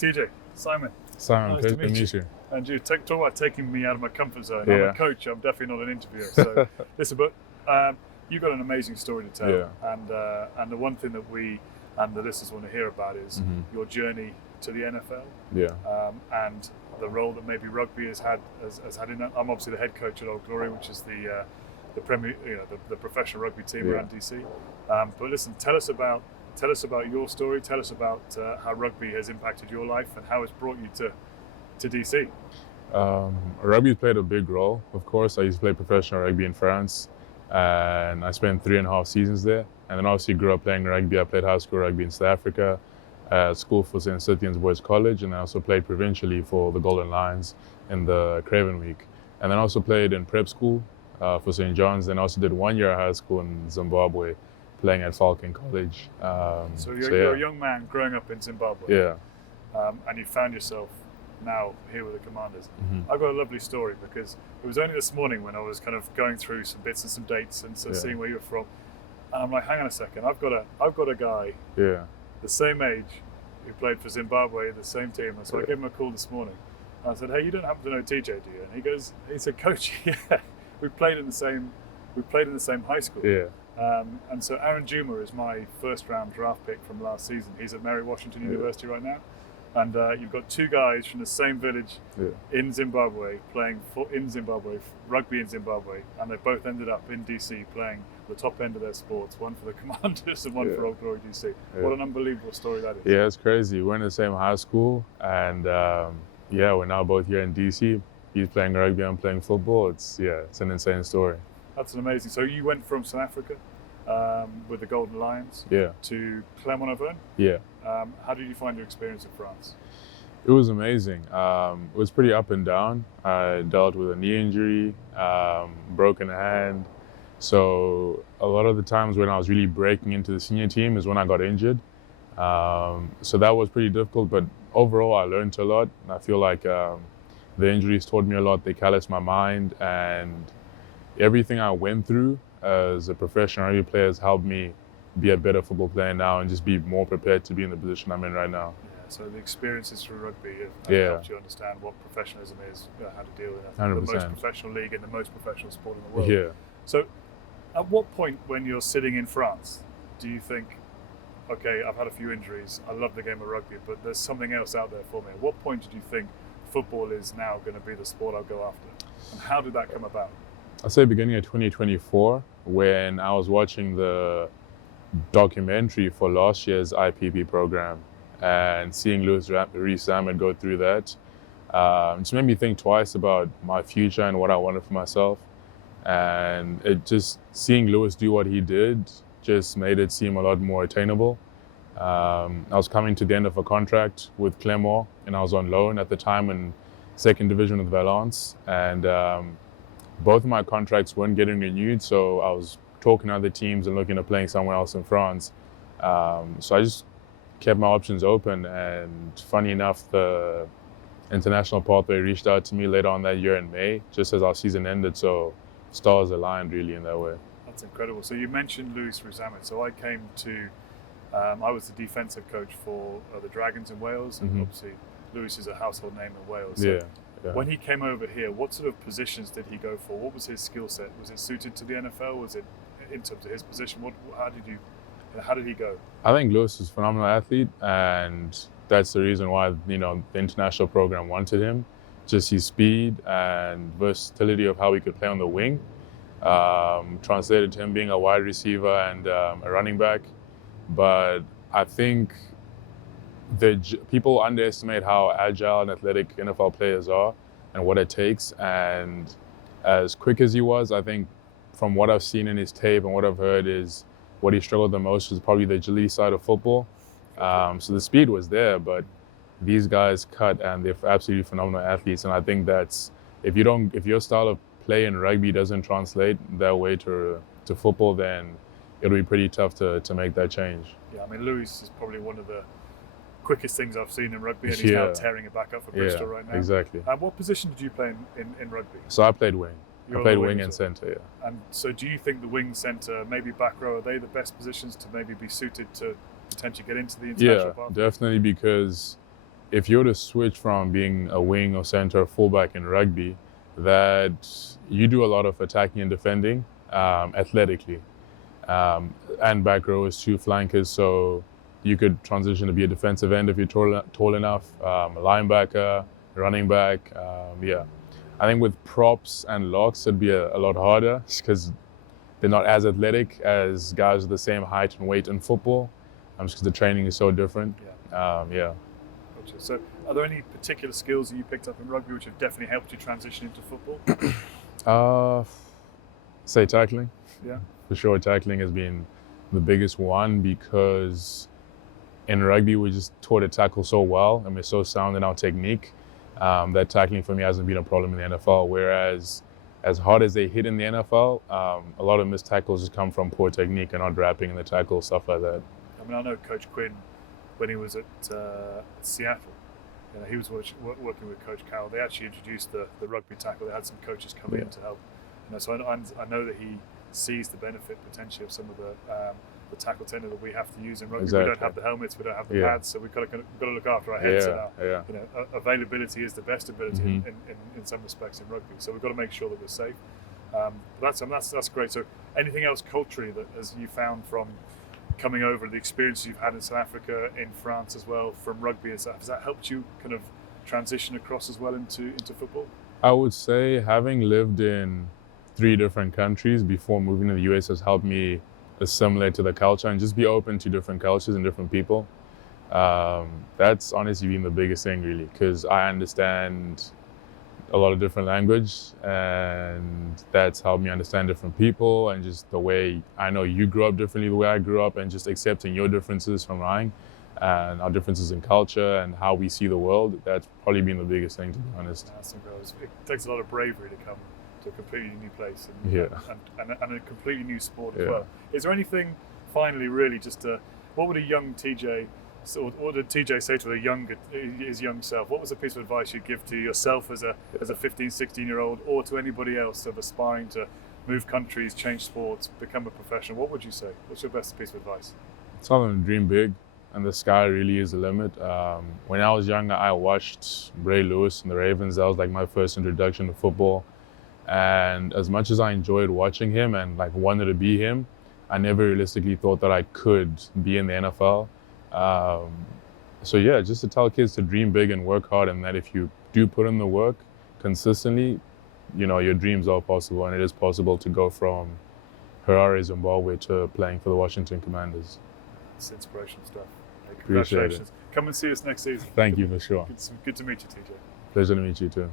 TJ, Simon. Simon, Nice pleasure to to meet meet you. And you talk about taking me out of my comfort zone. Yeah. I'm a coach. I'm definitely not an interviewer. So listen, but you've got an amazing story to tell. Yeah. And the one thing that we and the listeners want to hear about is your journey to the NFL. Yeah. And the role that maybe rugby has had in that. I'm obviously the head coach at Old Glory, which is the premier, the professional rugby team around DC. But listen, tell us about your story. Tell us about how rugby has impacted your life and how it's brought you to DC. Rugby played a big role, of course. I used to play professional rugby in France, and I spent 3.5 seasons there. And then obviously grew up playing rugby. I played high school rugby in South Africa, school for St. Cynthians Boys College, and I also played provincially for the Golden Lions in the Craven Week. And then also played in prep school for St. John's, and also did 1 year of high school in Zimbabwe, playing at Falcon College. So you're a young man growing up in Zimbabwe. Yeah. And you found yourself now here with the Commanders. I've got a lovely story because it was only this morning when I was kind of going through some bits and some dates and seeing where you were from. And I'm like, hang on a second, I've got a guy the same age who played for Zimbabwe, the same team. And so I gave him a call this morning. And I said, hey, you don't happen to know TJ, do you? And he said, Coach, yeah, we played in the same high school. Yeah. And so Aaron Juma is my first round draft pick from last season. He's at Mary Washington University right now. And you've got two guys from the same village in Zimbabwe playing rugby in Zimbabwe, and they both ended up in DC playing the top end of their sports, one for the Commanders and one for Old Glory DC. What an unbelievable story that is. Yeah, it's crazy. We're in the same high school, and we're now both here in DC. He's playing rugby, I'm playing football. It's an insane story. That's an amazing. So you went from South Africa with the Golden Lions to Clermont-Auvergne. Yeah. How did you find your experience in France? It was amazing. It was pretty up and down. I dealt with a knee injury, broken hand. So a lot of the times when I was really breaking into the senior team is when I got injured. So that was pretty difficult, but overall I learned a lot. I feel like the injuries taught me a lot. They calloused my mind, and everything I went through as a professional rugby player has helped me be a better football player now and just be more prepared to be in the position I'm in right now. Yeah, so the experiences through rugby have helped you understand what professionalism is, how to deal with it. 100%. The most professional league and the most professional sport in the world. Yeah. So at what point when you're sitting in France do you think, okay, I've had a few injuries, I love the game of rugby, but there's something else out there for me? At what point did you think football is now going to be the sport I'll go after? And how did that come about? I'd say beginning of 2024, when I was watching the documentary for last year's IPP program and seeing Rees-Zammit go through that, just made me think twice about my future and what I wanted for myself. And it just, seeing Lewis do what he did just made it seem a lot more attainable. I was coming to the end of a contract with Clermont, and I was on loan at the time in second division with Valence, and both of my contracts weren't getting renewed, so I was talking to other teams and looking at playing somewhere else in France. So I just kept my options open, and funny enough, the International Pathway reached out to me later on that year in May, just as our season ended, so stars aligned really in that way. That's incredible. So you mentioned Rees-Zammit. So I came to, I was the defensive coach for the Dragons in Wales, and obviously Lewis is a household name in Wales. So Yeah. when he came over here, what sort of positions did he go for? What was his skill set? Was it suited to the NFL? Was it in terms of his position? How did he go? I think Lewis is a phenomenal athlete, and that's the reason why the international program wanted him. Just his speed and versatility of how he could play on the wing. Translated to him being a wide receiver and a running back. But I think people underestimate how agile and athletic NFL players are and what it takes. And as quick as he was, I think from what I've seen in his tape and what I've heard is what he struggled the most was probably the agility side of football. So the speed was there, but these guys cut and they're absolutely phenomenal athletes. And I think that's, if your style of play in rugby doesn't translate that way to football, then it'll be pretty tough to make that change. Yeah, I mean, Lewis is probably one of the quickest things I've seen in rugby, and he's now tearing it back up for Bristol right now. Exactly. What position did you play in rugby? So I played wing. You're I played on the wing and centre, yeah. And so do you think the wing, centre, maybe back row, are they the best positions to maybe be suited to potentially get into the international pathway? Definitely, because if you were to switch from being a wing or center or fullback in rugby, that you do a lot of attacking and defending athletically. And back row is 2 flankers, so you could transition to be a defensive end if you're tall enough, a linebacker, running back. I think with props and locks, it'd be a lot harder because they're not as athletic as guys with the same height and weight in football, just because the training is so different. Gotcha. So are there any particular skills that you picked up in rugby which have definitely helped you transition into football? Say tackling. Yeah. For sure, tackling has been the biggest one because in rugby we just taught to tackle so well and we're so sound in our technique that tackling for me hasn't been a problem in the NFL. Whereas as hard as they hit in the NFL, a lot of missed tackles just come from poor technique and not wrapping in the tackle, stuff like that. I mean, I know Coach Quinn, when he was at Seattle, he was working with Coach Carroll. They actually introduced the rugby tackle. They had some coaches come in to help. So I know that he sees the benefit potentially of some of the tackle tender that we have to use in rugby. Exactly. We don't have the helmets, we don't have the pads, so we've got to look after our heads. Availability is the best ability in some respects in rugby. So we've got to make sure that we're safe. That's great. So anything else culturally that as you found from coming over, the experiences you've had in South Africa, in France as well, from rugby and stuff, has that helped you kind of transition across as well into football? I would say having lived in 3 different countries before moving to the US has helped me assimilate to the culture and just be open to different cultures and different people. That's honestly been the biggest thing, really, because I understand a lot of different language, and that's helped me understand different people and just the way I know you grew up differently, the way I grew up, and just accepting your differences from mine and our differences in culture and how we see the world. That's probably been the biggest thing, to be honest. It takes a lot of bravery to come to a completely new place and a completely new sport as well. Is there anything, finally, really, just what would a young TJ, what did TJ say to his young self? What was a piece of advice you'd give to yourself as a 15, 16-year-old, or to anybody else of aspiring to move countries, change sports, become a professional? What would you say? What's your best piece of advice? Tell them to dream big, and the sky really is the limit. When I was younger, I watched Ray Lewis and the Ravens. That was like my first introduction to football. And as much as I enjoyed watching him and like wanted to be him, I never realistically thought that I could be in the NFL. Just to tell kids to dream big and work hard, and that if you do put in the work consistently, your dreams are possible, and it is possible to go from Harare, Zimbabwe to playing for the Washington Commanders. It's inspirational stuff. Congratulations. Come and see us next season. Thank you, for sure. Good to meet you, TJ. Pleasure to meet you too.